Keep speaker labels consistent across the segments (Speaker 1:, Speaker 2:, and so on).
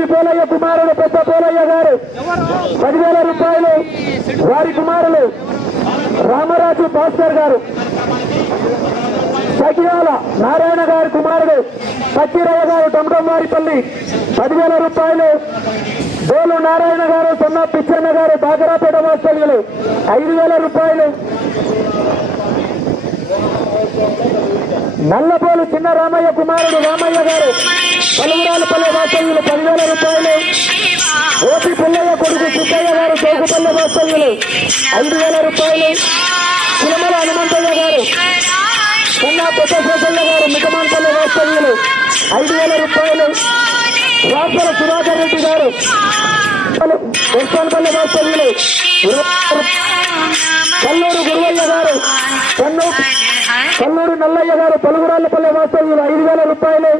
Speaker 1: OP Polayya కుమారుడు పెద్ద పోలయ్య గారు. పదివేల రూపాయలు వారి కుమారులు రామరాజు భాస్కర్ గారు. సకియాల నారాయణ గారి కుమారుడు పచ్చిరయ్య గారు టమటంవారిపల్లి పదివేల రూపాయలు డోలు నారాయణ గారు సొన్న పిచ్చన్న గారు బాగరాపేట వాస్తవ్యులు. ఐదు వేల రూపాయలు నల్లపోలు చిన్న రామయ్య కుమారుడు రామయ్య గారు పలువురాలపల్లి వాస్తవ్యులు పదివేల రూపాయలు. ఓపి పుల్లయ్య కొడుకు సుబ్బయ్య గారు తోకుపల్లె వాస్తవ్యులు ఐదు వేల రూపాయలు. తిరుమల హనుమంతయ్య గారు చిన్న పెద్ద గారు మికమాన్పల్లి వాస్తవ్యులు ఐదు వేల రూపాయలు. రాష్ట్ర సుధాకర్ రెడ్డి గారు వెస్టాన్పల్లి వాస్తవ్యులు కల్లూరు గురువయ్య గారు కన్నూరు కల్లూరు నల్లయ్య గారు పలుగురాళ్ళపల్లి వాస్తవ్యులు ఐదు వేల రూపాయలు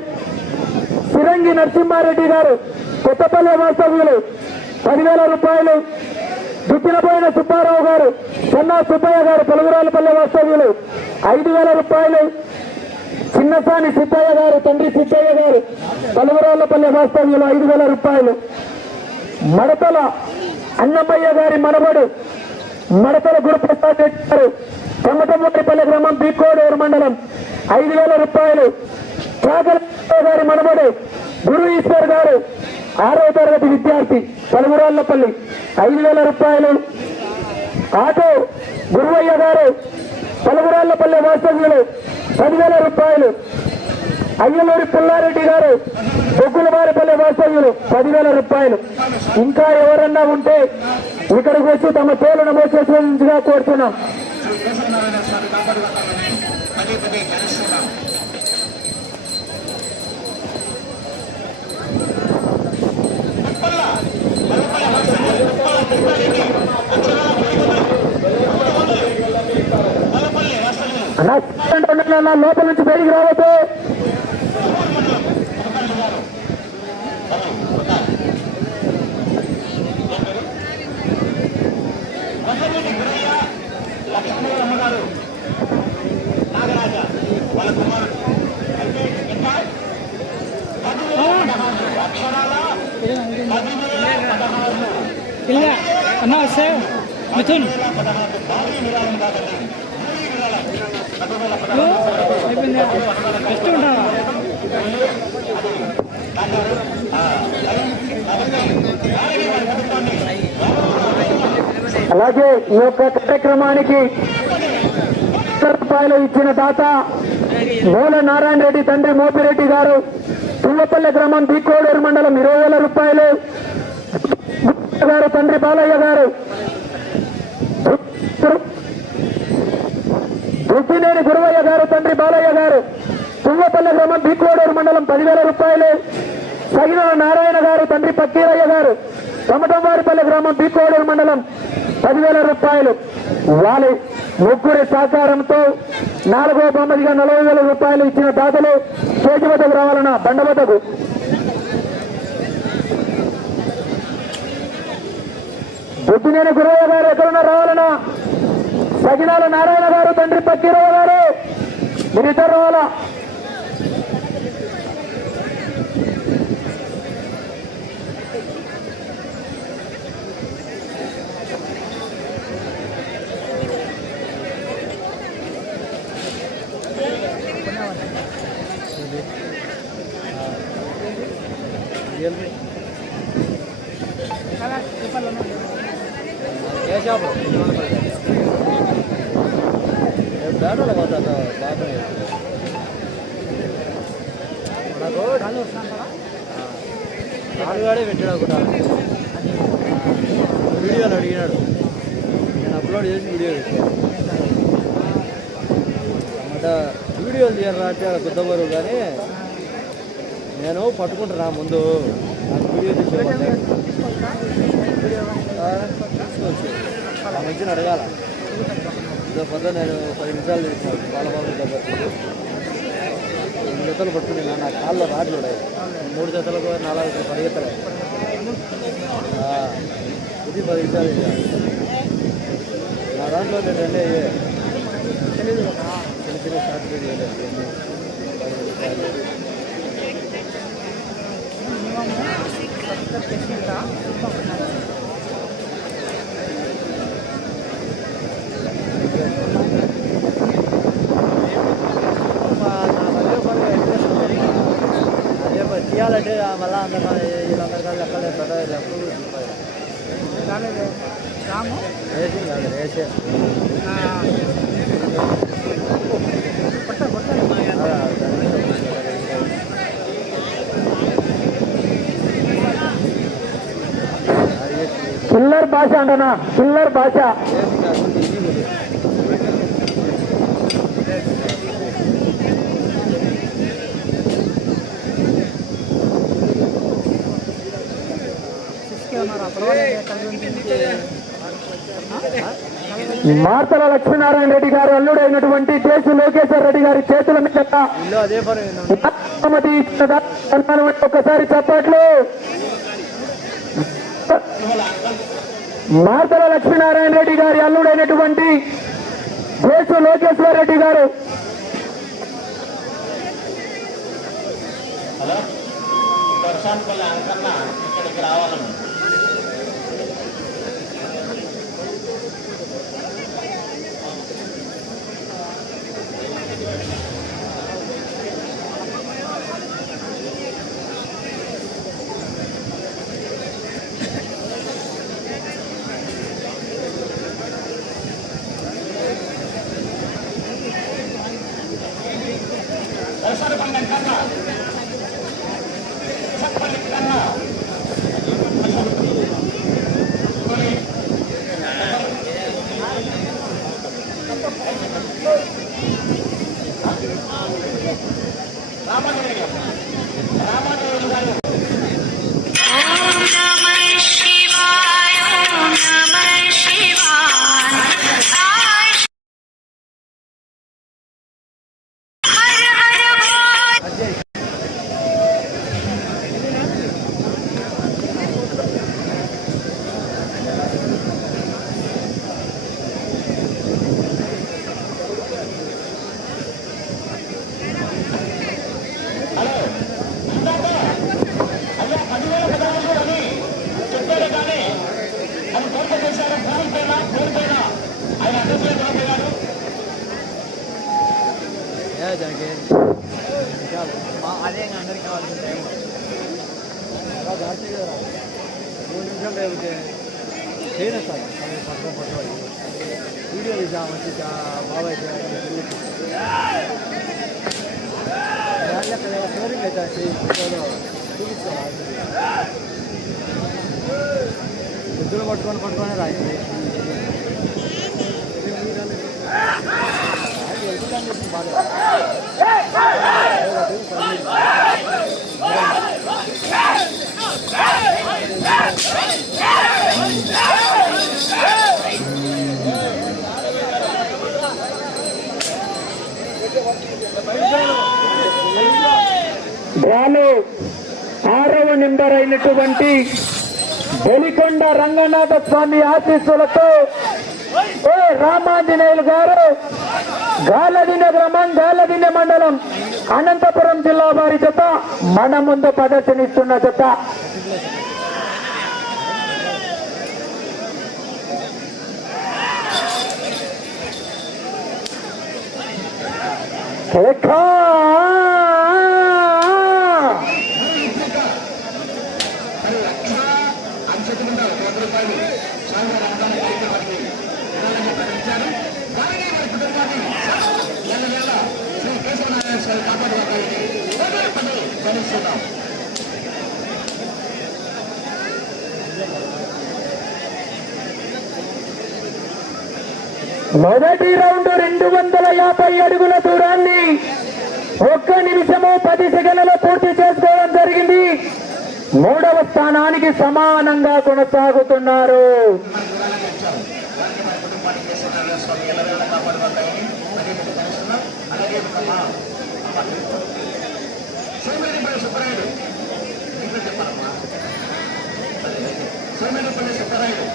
Speaker 1: సిరంగి నరసింహారెడ్డి గారు కొత్తపల్లి వాస్తవ్యులు పదివేల రూపాయలు దుక్కినపోయిన సుబ్బారావు గారు చెన్నా సుబ్బయ్య గారు పలుగురాలపల్లి వాస్తవ్యులు ఐదు వేల రూపాయలు చిన్నసాని సిద్ధయ్య గారు తండ్రి సిద్ధయ్య గారు పలుగురాలపల్లి వాస్తవ్యులు ఐదు వేల రూపాయలు. మడతల అన్నమయ్య గారి మనవడు మడతల గురుప్రసాద్ రెడ్డి గారు కమ్మటమూడిపల్లి గ్రామం బీకోడూరు మండలం ఐదు వేల రూపాయలు. కాకల గారి మనవడు గురు ఈశ్వర్ గారు ఆరో తరగతి విద్యార్థి పలుగురాళ్ళపల్లి ఐదు వేల రూపాయలు. ఆటో గురువయ్య గారు పలుగురాళ్ళపల్లి వాస్తవ్యులు పదివేల రూపాయలు. అయ్యలూరి పుల్లారెడ్డి గారు బొగ్గులవారిపల్లి వాస్తవ్యులు పదివేల రూపాయలు. ఇంకా ఎవరన్నా ఉంటే ఇక్కడికి వచ్చి తమ పేరు నమోదు చేసుకోవాల్సిందిగా కోరుతున్నాం. అన్నా లోపల నుంచి బయటికి రావద్దు.
Speaker 2: ಇಲ್ಲ ಅಣ್ಣ ಸರ್ ಮಿಥುನ್ ఓ, అయిపోయిందా ಎಷ್ಟು ఉంటా
Speaker 1: అలాగే ఈ యొక్క కార్యక్రమానికి లక్ష రూపాయలు ఇచ్చిన దాత మూల నారాయణ రెడ్డి తండ్రి మోపిరెడ్డి గారు తుమ్మపల్లె గ్రామం బీకోడూరు మండలం ఇరవై వేల రూపాయలు గుప్తా గారు తండ్రి బాలయ్య గారు. రుచినేని గురవయ్య గారు తండ్రి బాలయ్య గారు. తుమ్మపల్లె గ్రామం బీకోడూరు మండలం పదివేల రూపాయలు. సగిన నారాయణ గారు తండ్రి పక్కీరయ్య గారు. తమటంవారిపల్లె గ్రామం బీకోడూరు మండలం పదివేల రూపాయలు. వాలి ముగ్గురి సహకారంతో నాలుగో బొమ్మదిగా నలభై వేల రూపాయలు ఇచ్చిన దాతలు చేతి వద్దకు రావాలన్న బండ వద్దకు బుద్ధినేని గురయ్య గారు ఎక్కడున్నా రావాలన? సగినాల నారాయణ గారు తండ్రి పక్కీరయ్య గారు మీరిద్దరు రావాలా?
Speaker 3: వీడియోలు తీయరా అంటే ఆడ కానీ నేను పట్టుకుంటున్నా ముందు. నాకు వీడియో తీసేయమంటే ఆ, తీసుకోవచ్చు ఆ మధ్యన అడగాల. ఇదో పొద్దు నేను పది నిమిషాలు తీసాను బాలబాబు దగ్గర రెండు జతలు పట్టుకున్నా నా కాళ్ళు రాడ్లు ఉన్నాయి. మూడు జతలకు నాలుగు జతలు పరిగెత్తలే ఇది పది నిమిషాలు తీసాను నా దాంట్లో నేను రెండే అయ్యే చిన్న చిన్న షార్ట్ వీడియోలు
Speaker 1: భాష అంటనా పిల్లర్ భాష. మార్తల లక్ష్మీనారాయణ రెడ్డి గారు అల్లుడు అయినటువంటి దేశు లోకేశ్వర రెడ్డి గారి చేతుల మీద ఒక్కసారి చెప్పట్లు. మార్తల లక్ష్మీనారాయణ రెడ్డి గారి అల్లుడైనటువంటి దేశు లోకేశ్వర రెడ్డి గారు.
Speaker 4: ॐ
Speaker 3: పట్టుకొని పట్టుకొని రాయింది బాగా
Speaker 1: ఆరవ నెంబర్ అయినటువంటి ఎలికొండ రంగనాథ స్వామి ఆశీస్సులతో ఓ రామాంజనేయులు గారు గాలదిన గ్రామం గాలదిన మండలం అనంతపురం జిల్లా వారి జత మన ముందు ప్రదర్శనిస్తున్న జత కేకా! మొదటి రౌండ్ రెండు వందల యాభై అడుగుల దూరాన్ని ఒక్క నిమిషము పది సెకండ్లలో పూర్తి చేసుకోవడం జరిగింది మూడవ స్థానానికి సమానంగా కొనసాగుతున్నారు కేకా!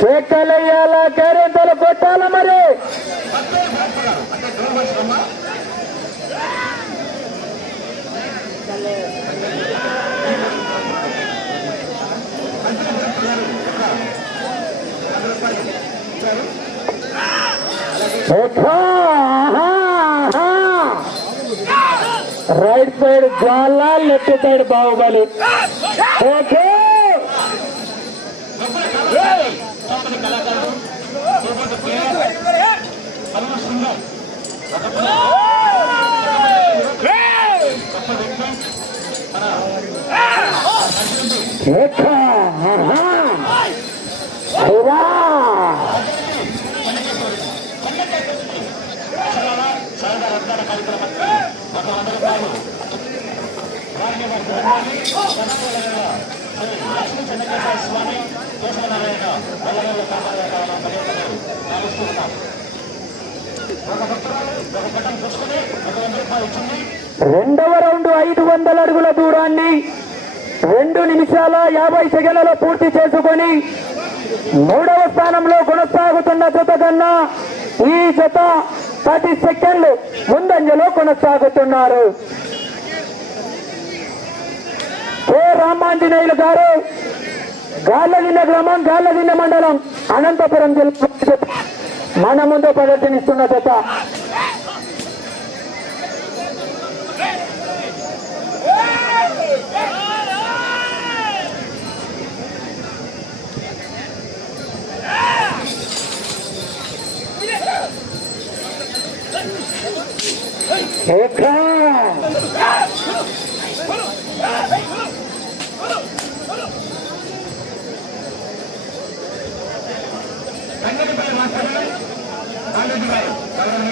Speaker 1: కేకలయ్యాలా కేరేంతలు కొట్టాల మరి Oka right side Jwala left side Baahubali okay ఏకా, రెండవ రౌండ్ ఐదు వందల అడుగుల దూరాన్ని రెండు నిమిషాల యాభై సెకండ్లలో పూర్తి చేసుకొని మూడవ స్థానంలో కొనసాగుతున్న జత కన్నా ఈ జత పది సెకండ్లు ముందంజలో కొనసాగుతున్నారు కె రామాంజనేయులు గారు గార్లదిన్న గ్రామం గార్లదిన్న మండలం అనంతపురం జిల్లా మన ముందు ప్రదర్శనిస్తున్న జత.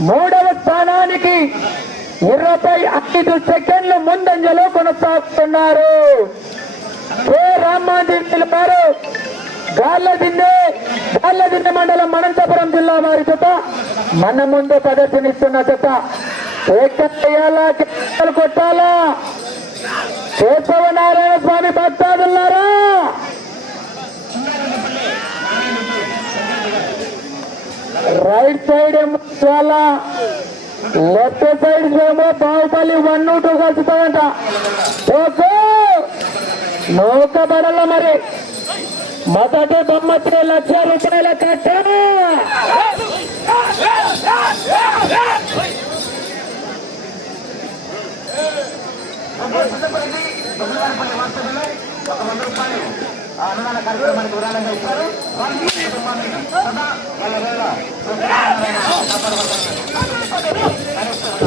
Speaker 1: మూడవ స్థానానికి ఇరవై ఐదు సెకండ్ల ముందంజలో కొనసాగుతున్నారు. కే. రామాంజనేయులు తెలిపారు గార్లదిన్నె గార్లదిన్నె మండలం అనంతపురం జిల్లా వారి జత. మన ముందు ప్రదర్శనిస్తున్న జత. ఏకయ్యాలా కొట్టాలా? కేశవనారాయణ స్వామి భక్తాదులారా! రైట్ సైడ్ ఏమో చాలా లెఫ్ట్ సైడ్ ఏమో బాహుబలి వన్ టూ కలుస్తుందంట నౌక బడల మరి. మొదటి బొమ్మతి లక్ష రూపాయల కట్ట.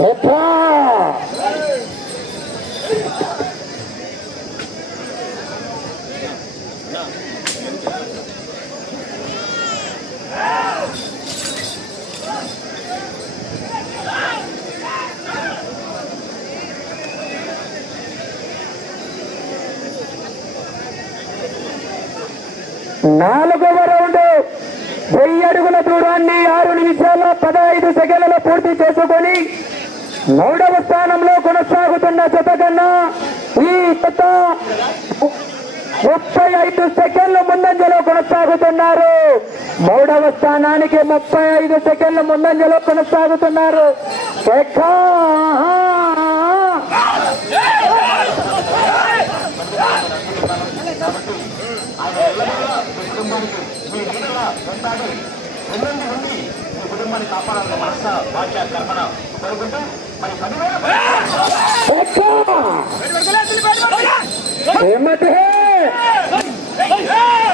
Speaker 1: ఎట్లా నాలుగవ రౌండ్. వెయ్యి అడుగుల దూరాన్ని ఆరు నిమిషాల పదహైదు సెకండ్లలో పూర్తి చేసుకొని మూడవ స్థానంలో కొనసాగుతున్న జత కన్నా ఈ జత ముప్పై ఐదు సెకండ్ల ముందంజలో కొనసాగుతున్నారు. మూడవ స్థానానికి ముప్పై ఐదు సెకండ్ల ముందంజలో కొనసాగుతున్నారు. தாடு ரெண்டு வந்து குடும்பத்தை
Speaker 4: காப்பாற
Speaker 5: மனச பாஷா கற்பனா பெருகுண்டு மரி கடுவே
Speaker 1: ஏமாத்தே ஏய் ஏய் ஏய்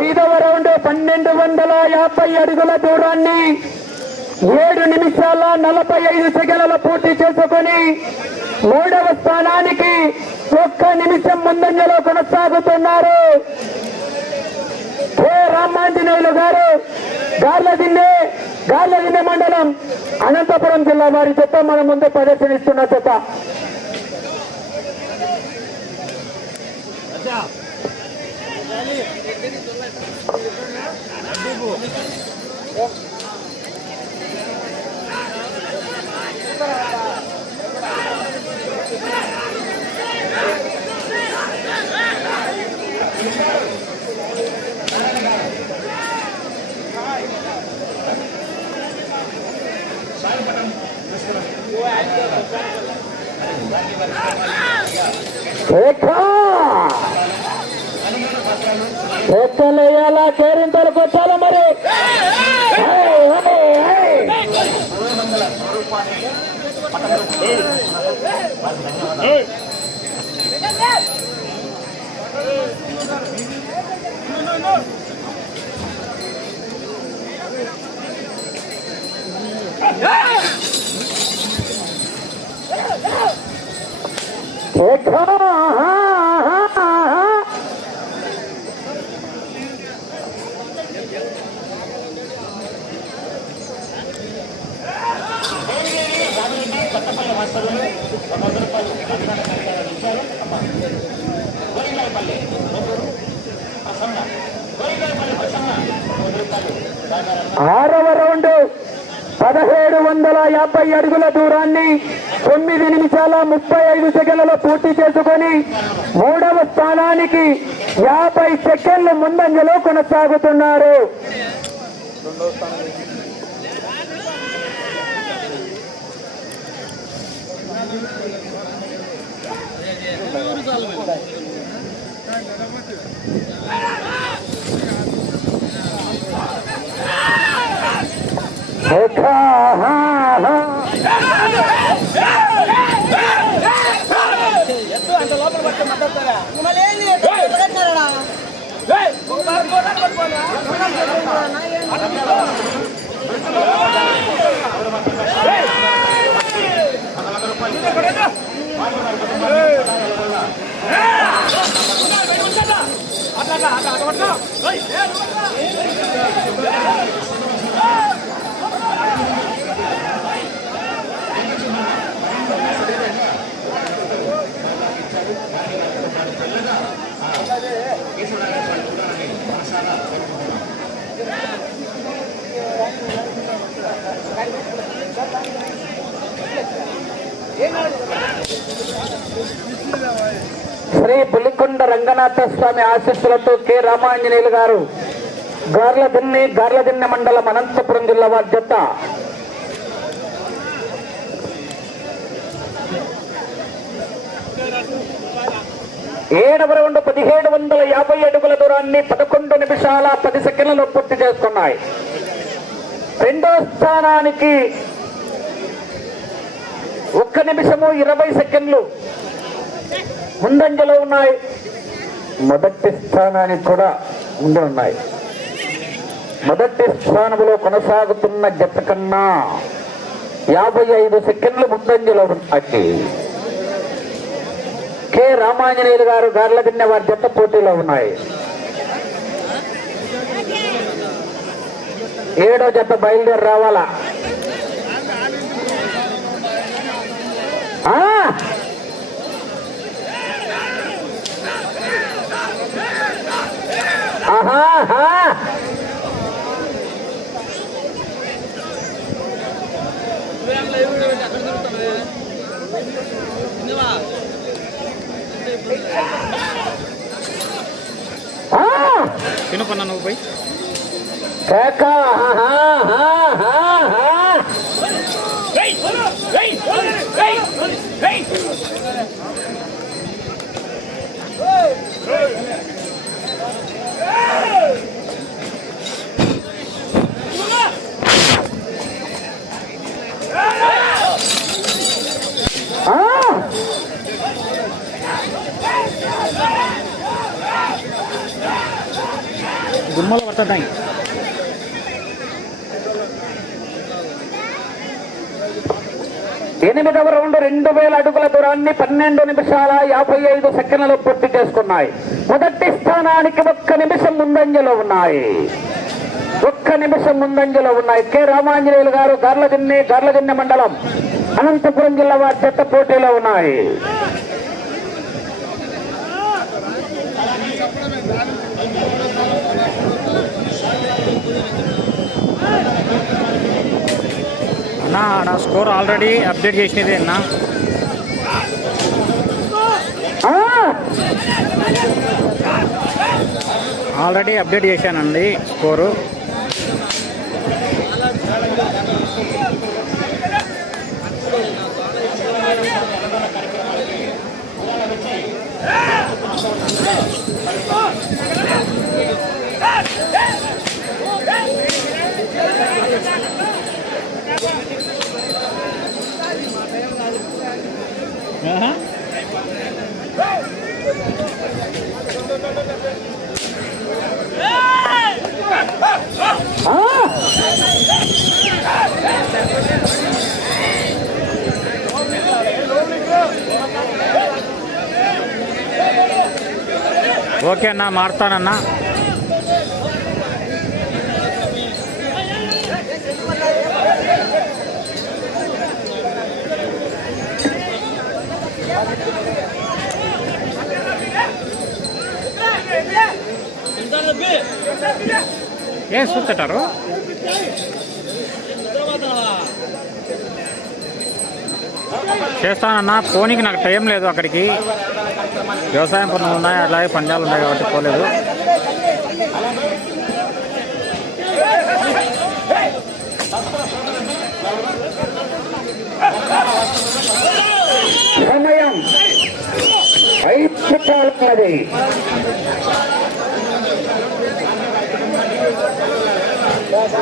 Speaker 1: ఐదవ రౌండ్ పన్నెండు వందల యాభై అడుగుల దూరాన్ని ఏడు నిమిషాల నలభై ఐదు సెకండ్ల పూర్తి చేసుకొని మూడవ స్థానానికి ఒక్క నిమిషం ముందంజలో కొనసాగుతున్నారు. కె. రామాంజనేయులు గారు గార్లదిన్నె గార్లదిన్నె మండలం అనంతపురం జిల్లా వారి చెత్త మన ముందు ప్రదర్శనిస్తున్న చెత్త. ఎక్కలేయాలా కేరింతలు కొట్టాలా మరి? హే, ఆరవ రౌండ్ పదహేడు వందల యాభై అడుగుల దూరాన్ని తొమ్మిది నిమిషాల ముప్పై ఐదు సెకండ్లలో పూర్తి చేసుకొని మూడవ స్థానానికి యాభై సెకండ్ల ముందంజలో కొనసాగుతున్నారు. देखा हाँ हाँ శ్రీ పులికొండ రంగనాథ స్వామి ఆశీస్సులతో కె రామాంజనేయులు గారు గార్లదిన్నె గార్లదిన్నె మండలం అనంతపురం జిల్లా వారి ఏడవ రౌండ్ పదిహేడు వందల యాభై అడుగుల దూరాన్ని పదకొండు నిమిషాల పది సెకండ్లలో పూర్తి చేసుకున్నాయి. రెండో స్థానానికి ఒక్క నిమిషము ఇరవై సెకండ్లు ముందంజలో ఉన్నాయి. మొదటి స్థానానికి కూడా ముందు ఉన్నాయి. మొదటి స్థానంలో కొనసాగుతున్న జత కన్నా యాభై ఐదు సెకండ్లు ముందంజలో ఉన్నాయి కె రామాంజనేయులు గారు గార్ల వారి జత పోటీలో ఉన్నాయి. ఏడో జత బయలుదేరి రావాలా? తిను
Speaker 2: పన్నా నువ్వు పోయి. గుమ్మలు పడుతున్నాయి
Speaker 1: ఎనిమిదవ రౌండ్ రెండు వేల అడుగుల దూరాన్ని పన్నెండు నిమిషాల యాభై ఐదు సెకండ్లు పూర్తి చేసుకున్నాయి. మొదటి స్థానానికి ఒక్క నిమిషం ముందంజలో ఉన్నాయి. ఒక్క నిమిషం ముందంజలో ఉన్నాయి. కె. రామాంజనేయులు గారు గార్లదిన్నె గార్లదిన్నె మండలం అనంతపురం జిల్లా వారి చెత్త పోటీలో ఉన్నాయి
Speaker 2: అన్నా నా స్కోర్ ఆల్రెడీ అప్డేట్ చేసినది అన్నా. ఆల్రెడీ అప్డేట్ చేశానండి స్కోరు. ఓకే అన్న మారుతానన్నా. ఏం చూస్తుంటారు చేస్తానన్నా పోనీకి నాకు టైం లేదు అక్కడికి. వ్యవసాయం పనులు ఉన్నాయి అలాగే పంజాలు ఉన్నాయి కాబట్టి పోలేదు.
Speaker 1: సమయం. ఐదు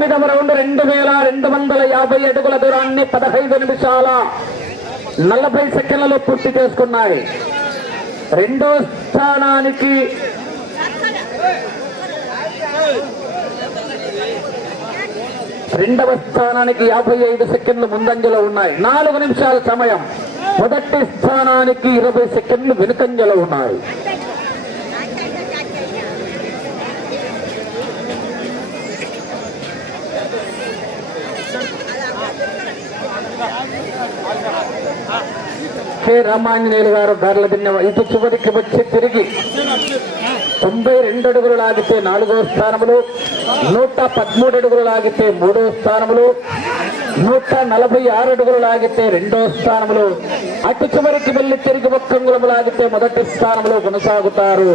Speaker 1: తొమ్మిది రౌండ్ రెండు వేల రెండు వందల యాభై అడుగుల దూరాన్ని పదహైదు నిమిషాల నలభై సెకండ్లలో పూర్తి చేసుకున్నాయి. రెండో స్థానానికి రెండవ స్థానానికి యాభై ఐదు సెకండ్లు ముందంజలో ఉన్నాయి. నాలుగు నిమిషాల సమయం. మొదటి స్థానానికి ఇరవై సెకండ్లు వెనుకంజలో ఉన్నాయి. కె రామాంజనేయులు గారు ధరల దిన్నె ఇటు చివరికి వచ్చి తిరిగి తొంభై రెండు అడుగులు లాగితే నాలుగో స్థానములు నూట పదమూడు అడుగులు లాగితే మూడో స్థానములు నూట నలభై ఆరు అడుగులు లాగితే రెండో స్థానములు. అటు చివరికి వెళ్ళి తిరిగి ఒక్కంగులము లాగితే మొదటి స్థానంలో కొనసాగుతారు.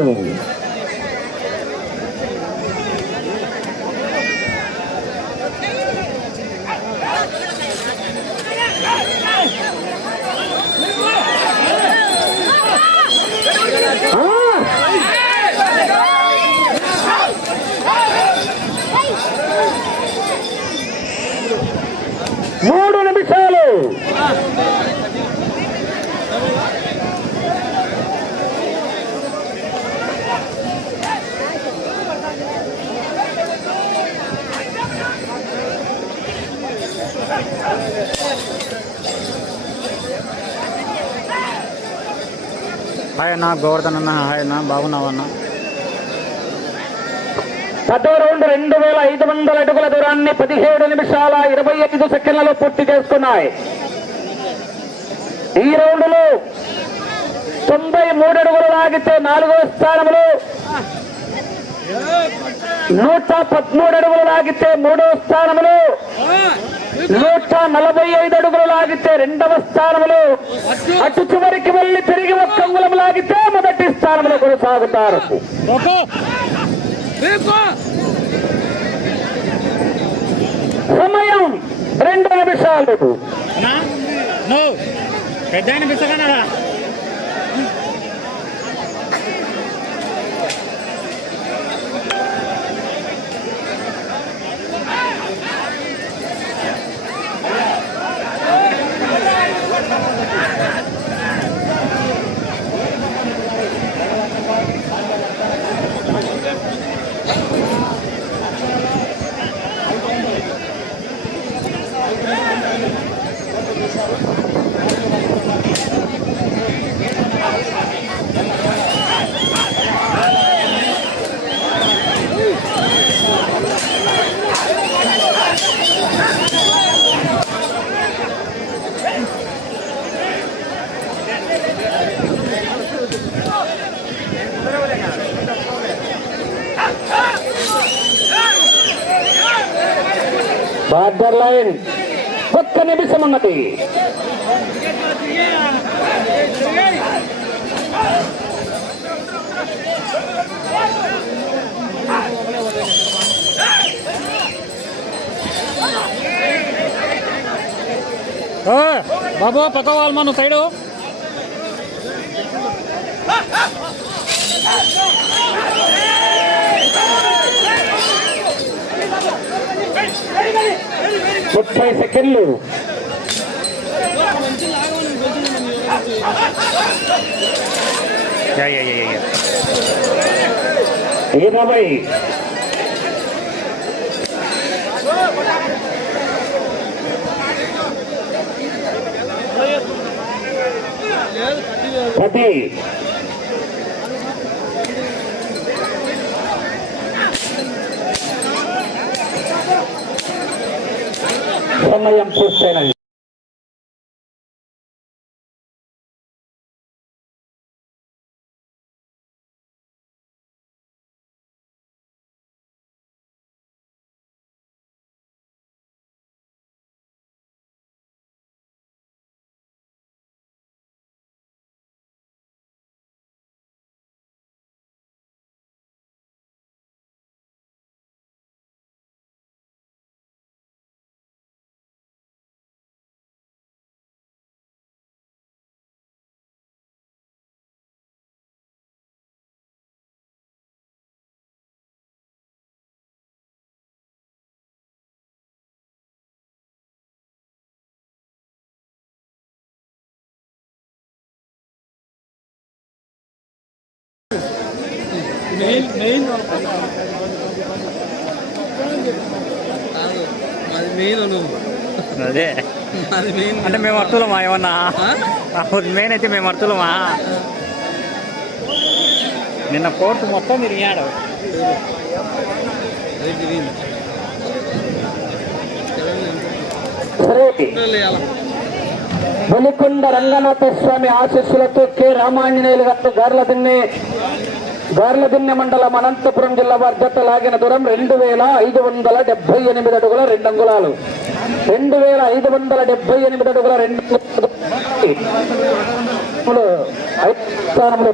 Speaker 1: మూడు నిమిషాలు.
Speaker 2: హాయ్ అన్న గోవర్ధన్ అన్న హాయ్ అన్న బాగున్నావన్నా
Speaker 1: పదో రౌండ్ రెండు వేల ఐదు వందల అడుగుల దూరాన్ని పదిహేడు నిమిషాల ఇరవై ఐదు సెకండ్లలో పూర్తి చేసుకున్నాయి. ఈ రౌండ్లో తొంభై మూడు అడుగులు లాగితే నాలుగో స్థానంలో నూట పదమూడు అడుగులు లాగితే మూడో స్థానంలో నూట నలభై ఐదు అడుగులు లాగితే రెండవ స్థానంలో అటు చివరికి వెళ్ళి తిరిగి ఒక్క అంగుళం లాగితే మొదటి స్థానంలో కొనసాగుతారు. సమయం రెండు నిమిషాలు.
Speaker 2: పెద్ద ఆయన
Speaker 1: బార్డర్ లైన్ ఒక్క నిమిషం ఉన్నది
Speaker 2: బాబు పక్క వాళ్ళు మన సైడు
Speaker 1: ముప్పై సెకండ్లు
Speaker 2: యా, యా, యా, యా, యా.
Speaker 1: ఇరవై పది సమయం పూర్తయినది
Speaker 3: అది
Speaker 2: అదే.
Speaker 3: అది మెయిన్.
Speaker 2: అంటే మేము అర్థులమా ఏమన్నా? మెయిన్ అయితే మేము అర్థులమా నిన్న కోర్టు మొత్తం తిరిగాడు
Speaker 1: బలికొండ రంగనాథ స్వామి ఆశీస్సులతో కె రామాంజనేయులు గారు గార్ల దిన్నె గార్లదిన్నె మండలం అనంతపురం జిల్లా వారి లాగిన దూరం రెండు వేల ఐదు వందల డెబ్బై ఎనిమిది అడుగుల రెండు అంగుళాలు. రెండు వేల ఐదు వందల డెబ్బై ఎనిమిది అడుగుల రెండు స్థానంలో